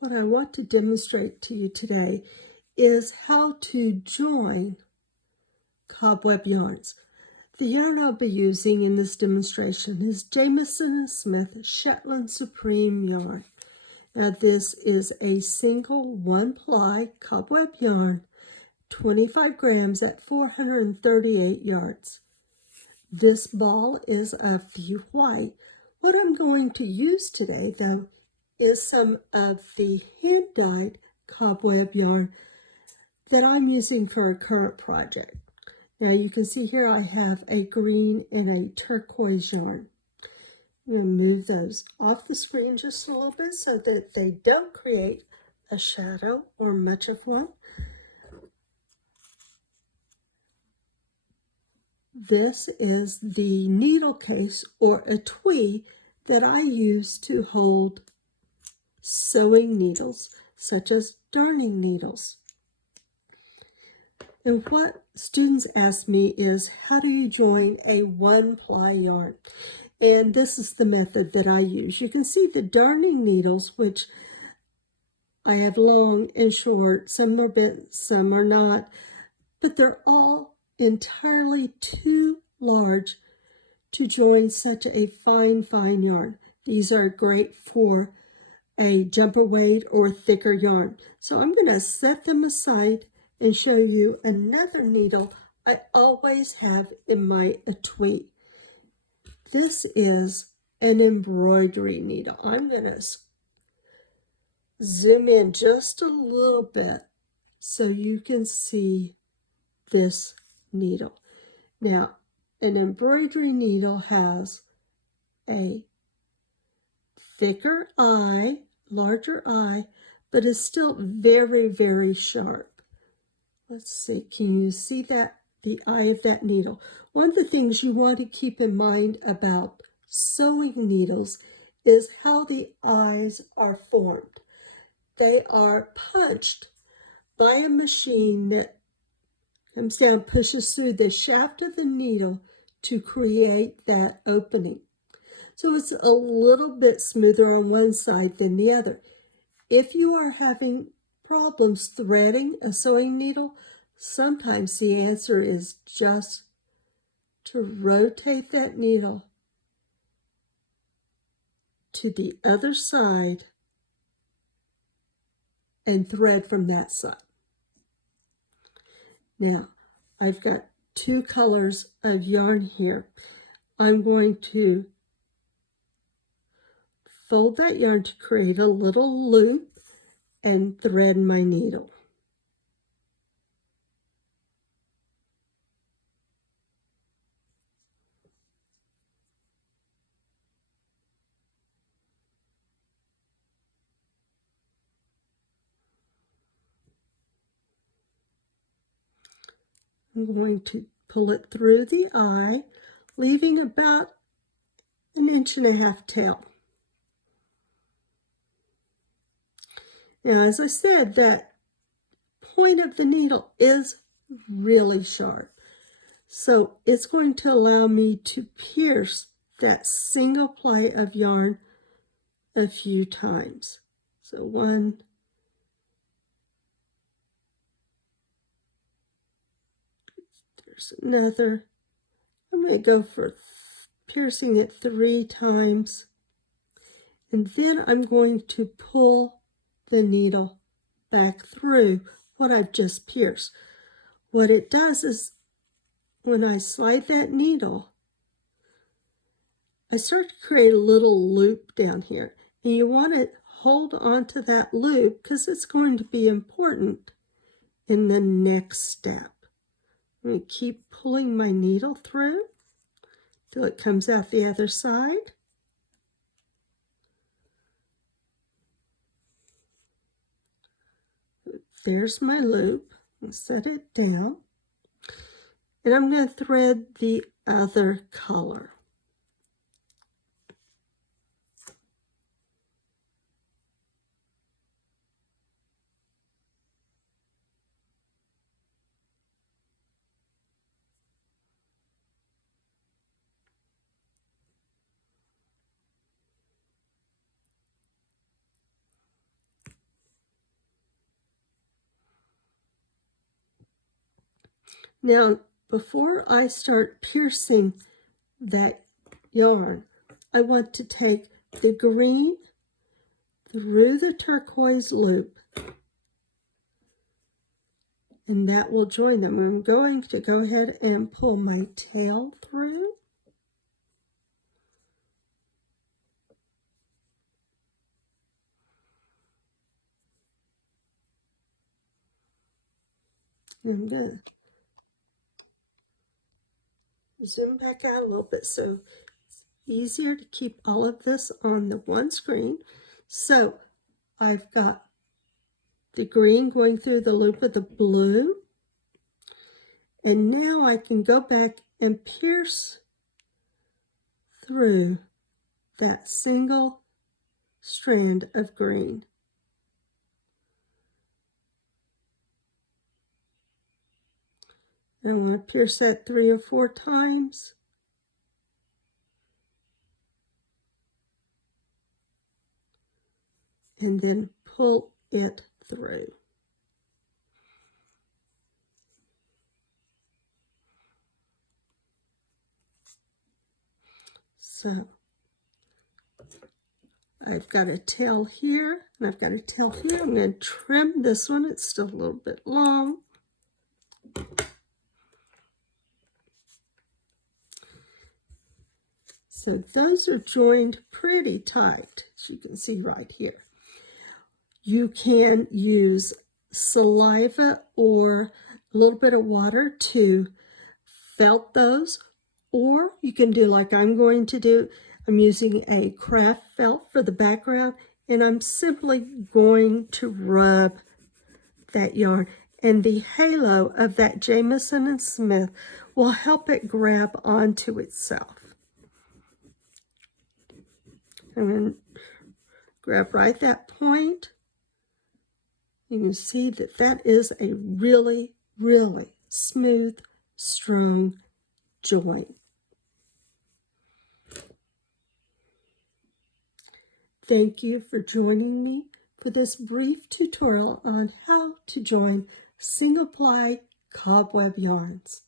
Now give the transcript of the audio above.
What I want to demonstrate to you today is how to join cobweb yarns. The yarn I'll be using in this demonstration is Jamieson & Smith Shetland Supreme yarn. Now this is a single one-ply cobweb yarn, 25 grams at 438 yards. This ball is of the white. What I'm going to use today, though, is some of the hand-dyed cobweb yarn that I'm using for a current project. Now you can see here I have a green and a turquoise yarn. I'm going to move those off the screen just a little bit so that they don't create a shadow or much of one. This is the needle case or etui that I use to hold sewing needles, such as darning needles. And what students ask me is, how do you join a one-ply yarn? And this is the method that I use. You can see the darning needles, which I have long and short. Some are bent, some are not, but they're all entirely too large to join such a fine yarn. These are great for a jumper weight or thicker yarn. So I'm going to set them aside and show you another needle I always have in my etui. This is an embroidery needle. I'm going to zoom in just a little bit so you can see this needle. Now, an embroidery needle has a thicker eye, larger eye, but is still very sharp. Let's see, can you see that? The eye of that needle. One of the things you want to keep in mind about sewing needles is how the eyes are formed. They are punched by a machine that comes down, pushes through the shaft of the needle to create that opening. So it's a little bit smoother on one side than the other. If you are having problems threading a sewing needle, sometimes the answer is just to rotate that needle to the other side and thread from that side. Now, I've got two colors of yarn here. I'm going to fold that yarn to create a little loop and thread my needle. I'm going to pull it through the eye, leaving about 1.5 inches tail. Now, as I said, that point of the needle is really sharp. So it's going to allow me to pierce that single ply of yarn a few times. So one, there's another. I'm going to go for piercing it 3 times. And then I'm going to pull the needle back through what I've just pierced. What it does is when I slide that needle, I start to create a little loop down here. And you want to hold on to that loop because it's going to be important in the next step. I'm going to keep pulling my needle through till it comes out the other side. There's my loop. I'll set it down. And I'm going to thread the other color. Now, before I start piercing that yarn, I want to take the green through the turquoise loop, and that will join them. I'm going to go ahead and pull my tail through. And I'm going to zoom back out a little bit so it's easier to keep all of this on the one screen. So I've got the green going through the loop of the blue. And now I can go back and pierce through that single strand of green. And I want to pierce that 3 or 4 times. And then pull it through. So I've got a tail here, and I've got a tail here. I'm going to trim this one. It's still a little bit long. So those are joined pretty tight, as you can see right here. You can use saliva or a little bit of water to felt those, or you can do like I'm going to do. I'm using a craft felt for the background, and I'm simply going to rub that yarn, and the halo of that Jamieson & Smith will help it grab onto itself. I'm going to grab right that point. You can see that that is a really, really smooth, strong join. Thank you for joining me for this brief tutorial on how to join single ply cobweb yarns.